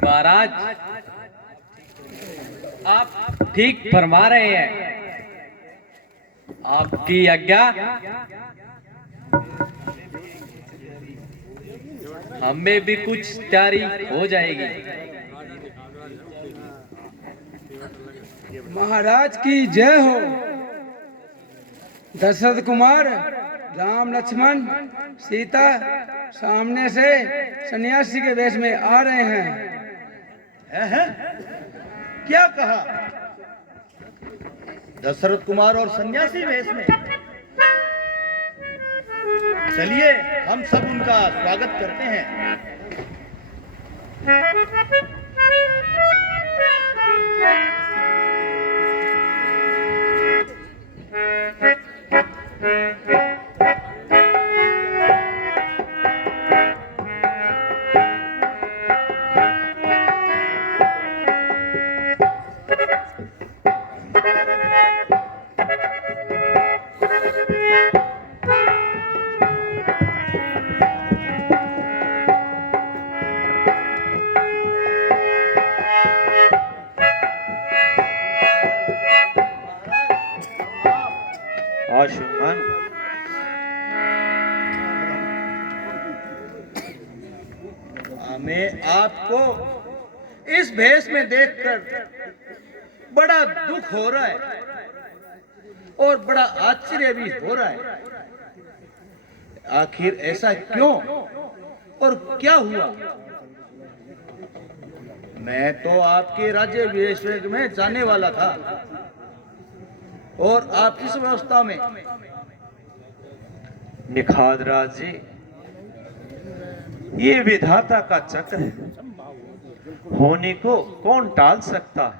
महाराज, आप ठीक फरमा रहे हैं। आपकी आज्ञा हमें भी कुछ तैयारी हो जाएगी। महाराज की जय हो। दशरथ कुमार, राम लक्ष्मण सीता सामने से सन्यासी के वेश में आ रहे हैं। क्या कहा? दशरथ कुमार और सन्यासी वेश में? चलिए हम सब उनका स्वागत करते हैं। आशुमान, हमें आपको इस भेष में देखकर बड़ा दुख हो रहा है और बड़ा आश्चर्य भी हो रहा है। आखिर ऐसा क्यों और क्या हुआ? मैं तो आपके राज्य विदेश में जाने वाला था और आप इस व्यवस्था में। निखाद राज जी, ये विधाता का चक्र है, होने को कौन टाल सकता है।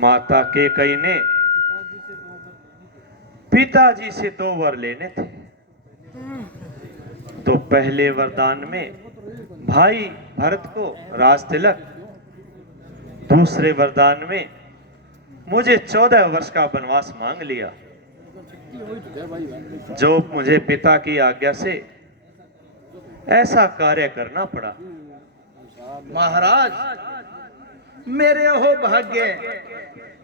माता कैकेयी ने पिताजी से 2 वर लेने थे, तो पहले वरदान में भाई भरत को राज तिलक, दूसरे वरदान में मुझे 14 वर्ष का वनवास मांग लिया, जो मुझे पिता की आज्ञा से ऐसा कार्य करना पड़ा। महाराज, मेरे हो भाग्य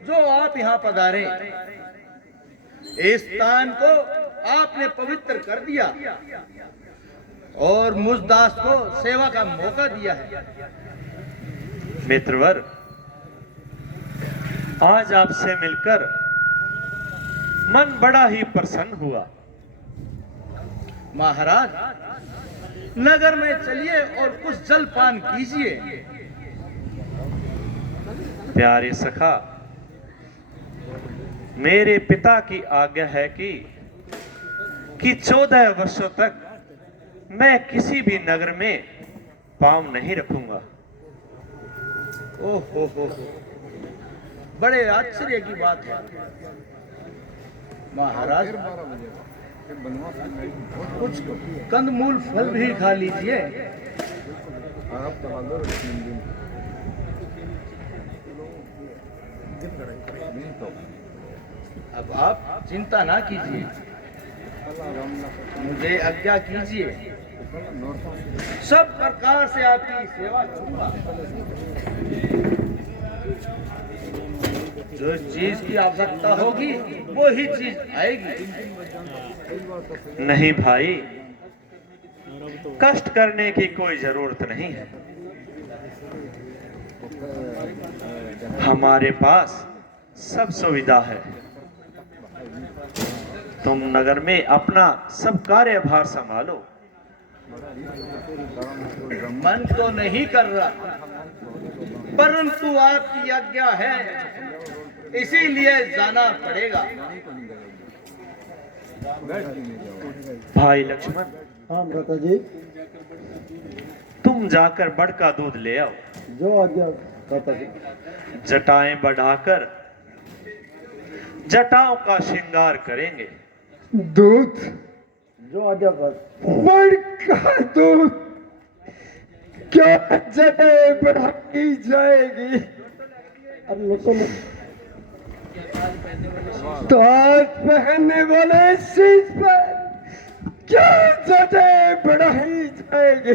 जो आप यहाँ पधारे। इस स्थान को आपने पवित्र कर दिया और मुझ दास को सेवा का मौका दिया है। मित्रवर, आज आपसे मिलकर मन बड़ा ही प्रसन्न हुआ। महाराज, नगर में चलिए और कुछ जल पान कीजिए। प्यारे सखा, मेरे पिता की आज्ञा है कि 14 वर्षों तक मैं किसी भी नगर में पांव नहीं रखूंगा। ओहो हो, बड़े आश्चर्य की बात है। महाराज, कुछ कंदमूल फल भी खा लीजिए। अब आप चिंता ना कीजिए, मुझे आज्ञा कीजिए, सब प्रकार से आपकी सेवा करूंगा। जो चीज की आवश्यकता होगी वो ही चीज आएगी। नहीं भाई, कष्ट करने की कोई जरूरत नहीं है। हमारे पास सब सुविधा है। तुम नगर में अपना सब कार्यभार संभालो। मन तो नहीं कर रहा, परंतु आपकी आज्ञा है, इसीलिए जाना पड़ेगा। भाई लक्ष्मण, हाँ भ्राता जी। तुम जाकर बड़ का दूध ले आओ। जो आज्ञा भ्राता जी। जटाएं बढ़ाकर जटाओं का श्रृंगार करेंगे। दूध? जो आज्ञा बड़ का दूध क्या जटाएं बढ़ाई जाएगी? अब लोगों ने तो आज पहनने वाले शीश पर क्या जटाएं बढ़ाई जाएगी?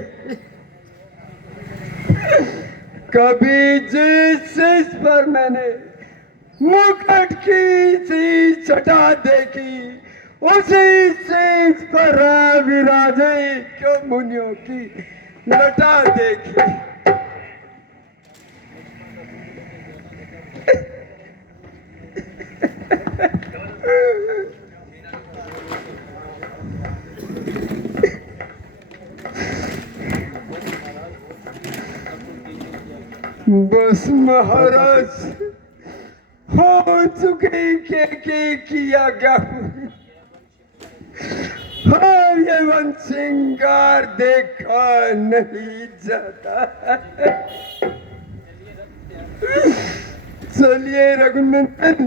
कभी जिस शीश पर मैंने मुकुट की सी छटा देखी, उसी शीश पर विराजे क्यों मुनियों की लटा देखी। बस महाराज हो चुकी के किया गया। हाँ ये वन श्रृंगार देखा नहीं जाता। चलिए रघुनंदन,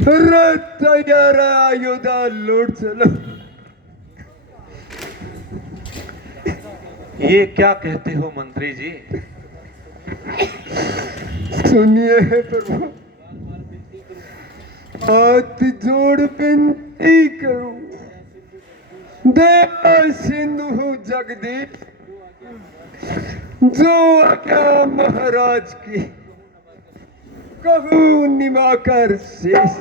रथ तैयार, अयोध्या लौट चलो। ये क्या कहते हो मंत्री जी? सुनिए है प्रभु, हाथ जोड़ विनती करूं, देवा सिंधु जगदीश, जो आज्ञा महाराज की कहूं निभाकर शेष।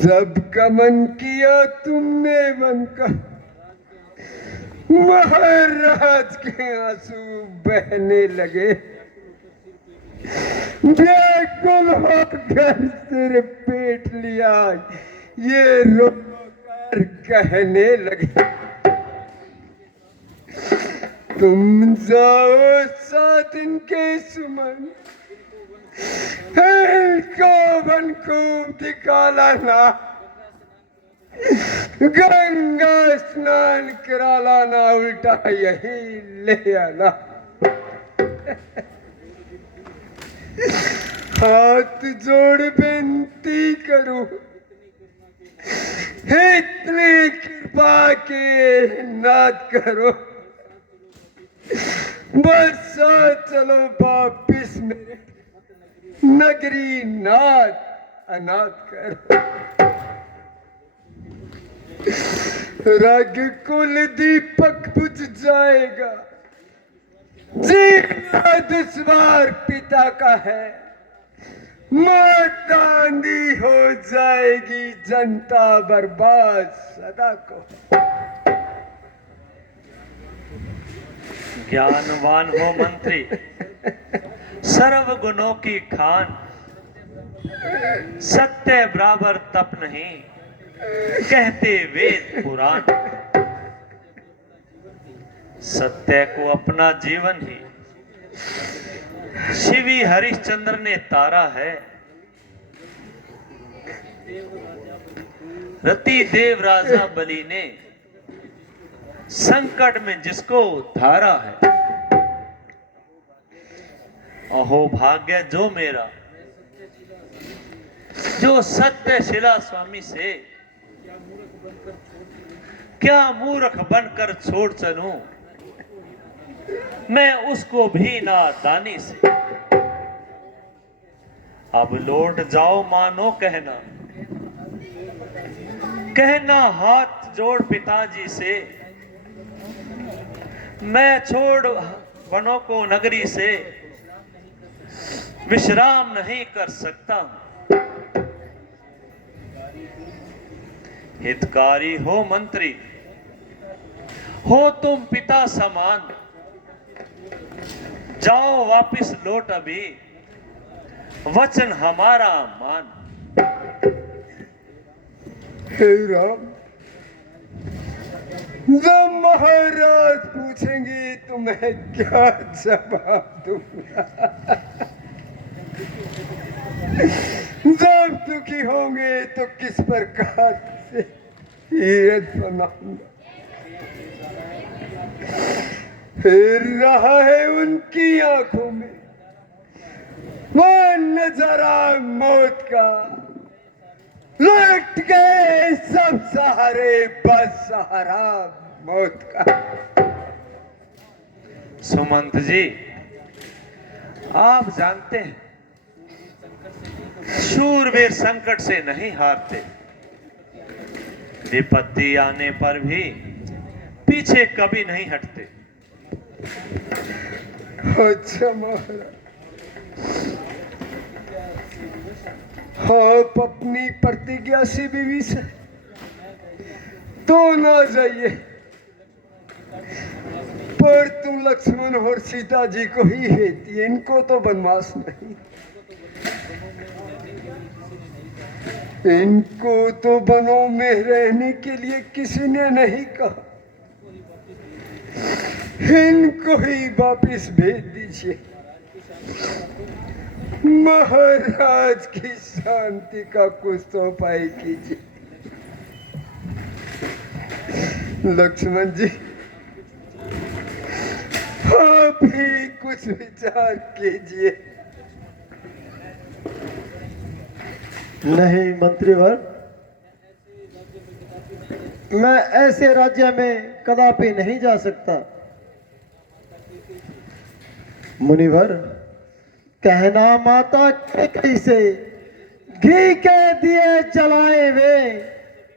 जब गमन किया तुमने वन का, महाराज के आंसू बहने लगे। व्याकुल होकर सिर पेट लिया, ये रोकर कहने लगे, तुम जाओ 7 दिन के सुमन, इनको वन को दिखा लाना, गंगा स्नान करा लाना, उल्टा यही ले आना। हाथ जोड़ विनती करूं, इतनी कृपा के नाथ करो, बस चलो वापिस मेरे नगरी, नाथ अनाथ करो। रग कुल दीपक बुझ जाएगा, जीना दुश्वार पिता का है, मौत आंधी हो जाएगी, जनता बर्बाद सदा को। ज्ञानवान हो मंत्री, सर्व गुणों की खान, सत्य बराबर तप नहीं, कहते वेद पुराण। सत्य को अपना जीवन ही शिवी हरिश्चंद्र ने तारा है। रति देव राजा बलि ने संकट में जिसको धारा है। अहो भाग्य जो मेरा, जो सत्य शिला स्वामी से क्या मूर्ख बनकर छोड़ चलूं मैं उसको भी नादानी से। अब लौट जाओ मानो कहना, कहना हाथ जोड़ पिताजी से, मैं छोड़ वनों को नगरी से विश्राम नहीं कर सकता हूं। हितकारी हो मंत्री, हो तुम पिता समान, जाओ वापिस लौट अभी, वचन हमारा मान। हे राम, जब महाराज पूछेंगे तो मैं क्या जवाब दूंगा? जब दुखी होंगे तो किस प्रकार से हीरत बनाऊंगा? फिर रहा है उनकी आंखों में वो नजारा मौत का, लौट गए सब सहारे, बस सहारा मौत का। सुमंत जी, आप जानते हैं शूरवीर संकट से नहीं हारते, विपत्ति आने पर भी पीछे कभी नहीं हटते। अच्छा महाराज, आप अपनी प्रतिज्ञा से बीवी से तो ना जाइए, पर तुम लक्ष्मण और सीता जी को ही हेती, इनको तो बनवास नहीं। इनको तो वनों में रहने के लिए किसी ने नहीं कहा, इनको ही वापिस भेज दीजिए। महाराज की शांति का कुछ तो उपाय कीजिए। लक्ष्मण जी, आप ही कुछ विचार कीजिए। नहीं मंत्रीवर, मैं ऐसे राज्य में कदापि नहीं जा सकता। मुनिवर, कहना माता कैकई से घी के दिए जलाए वे,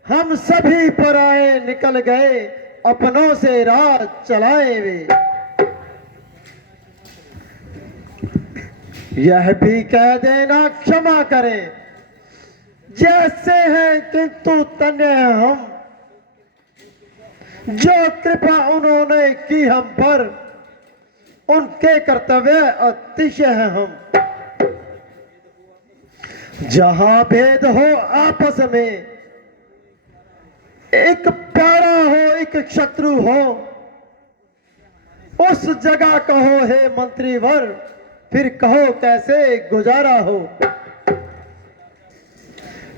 हम सभी पराए निकल गए, अपनों से राज चलाए वे। यह भी कह देना क्षमा करें, जैसे हैं किंतु तन्य हैं हम, जो कृपा उन्होंने की हम पर, उनके कर्तव्य अतिशय हैं हम। जहां भेद हो आपस में, एक प्यारा हो एक शत्रु हो, उस जगह कहो हे मंत्रीवर, फिर कहो कैसे गुजारा हो।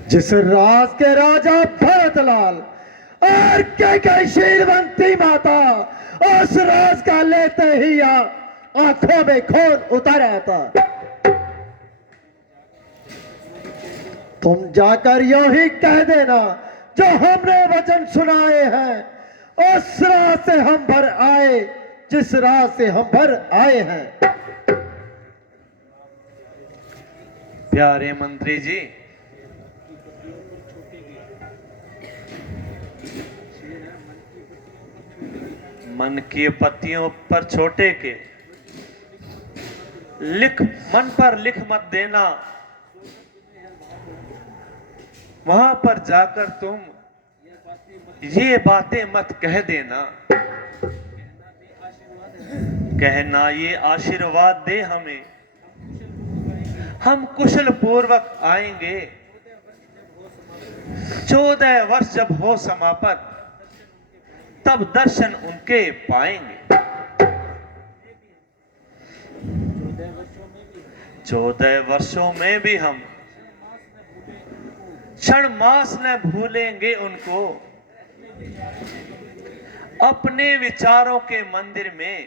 जिस राज के राजा भरतलाल और कैकई शीलवंती माता, उस राज का लेते ही आंखों में खून उतर आता। तुम जाकर यूं ही कह देना, जो हमने वचन सुनाए हैं उस राह से हम भर आए, जिस राह से हम भर आए हैं। प्यारे मंत्री जी, मन की पत्तियों पर छोटे के मन पर लिख मत देना। वहां पर जाकर तुम ये बातें मत कह देना। कहना ये आशीर्वाद दे हमें, हम कुशल पूर्वक आएंगे। 14 वर्ष जब हो समापत, तब दर्शन उनके पाएंगे। 14 वर्षों में भी हम क्षण मास न भूलेंगे उनको। अपने विचारों के मंदिर में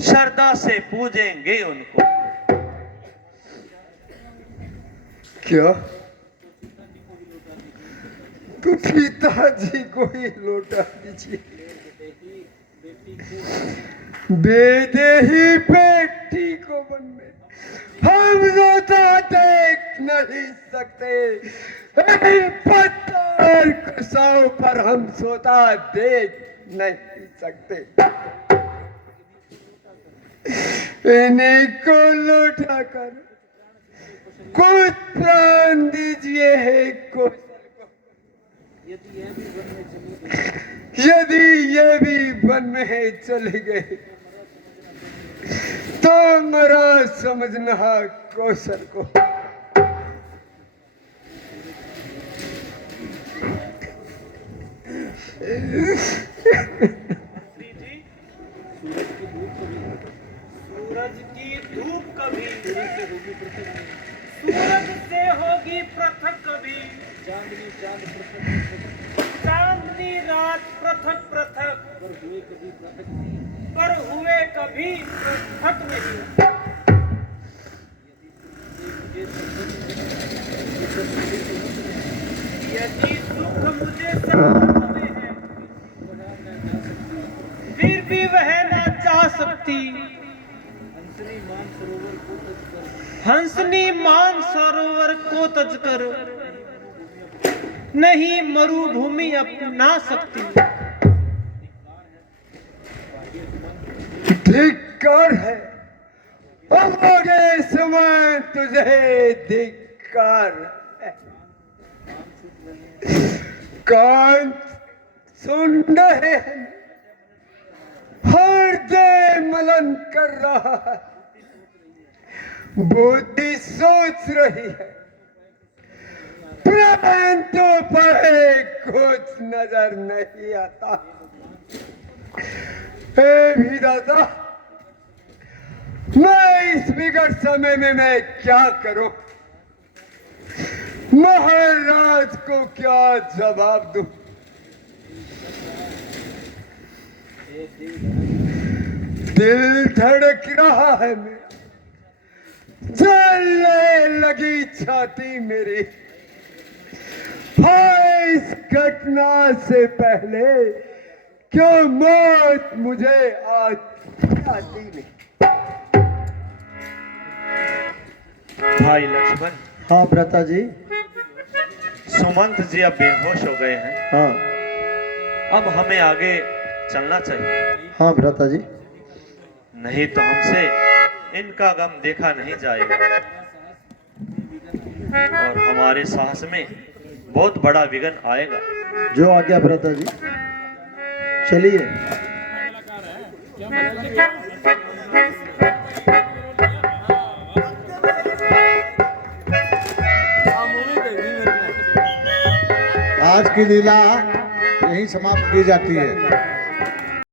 श्रद्धा से पूजेंगे उनको। क्या? तो पिताजी को ही लौटा दीजिए। बेटे ही बेटी को वन में हम सोता देख नहीं सकते, पत्थर कुसाओं पर हम सोता देख नहीं सकते। इन्हीं को लौटा कर कुछ प्राण दीजिए है को। यदि ये भी वन में चले गए तो मरा समझना कौशल को। सूरज की धूप कभी सूरज से होगी पृथक कभी, चांदनी रात पृथक पृथक, पर हुए कभी पृथक नहीं। यदि सुख मुझे संकट में है, फिर भी वह ना चाह सकती। हंसनी मान सरोवर को तज कर, नहीं मरुभूमि अपना सकती। धिक्कार है, अमोघे समान तुझे धिक्कार है। कान सुन रहे हैं, हृदय मनन कर रहा है, बुद्धि सोच रही है, परंतु पर कुछ नजर नहीं आता। हे विधाता, मैं इस बिगड़ समय में मैं क्या करूं? महाराज को क्या जवाब दूं? दिल धड़क रहा है मेरा, जलने लगी छाती मेरी। हाय, इस घटना से पहले क्यों मौत मुझे आती नहीं? भाई लक्ष्मण, हाँ भ्राता जी। सुमंत जी अब बेहोश हो गए हैं। हाँ अब हमें आगे चलना चाहिए, हाँ भ्राता जी। नहीं तो हमसे इनका गम देखा नहीं जाएगा और हमारे साहस में बहुत बड़ा विघ्न आएगा। जो आ गया भ्राता जी, चलिए। आज की लीला यहीं समाप्त की जाती है।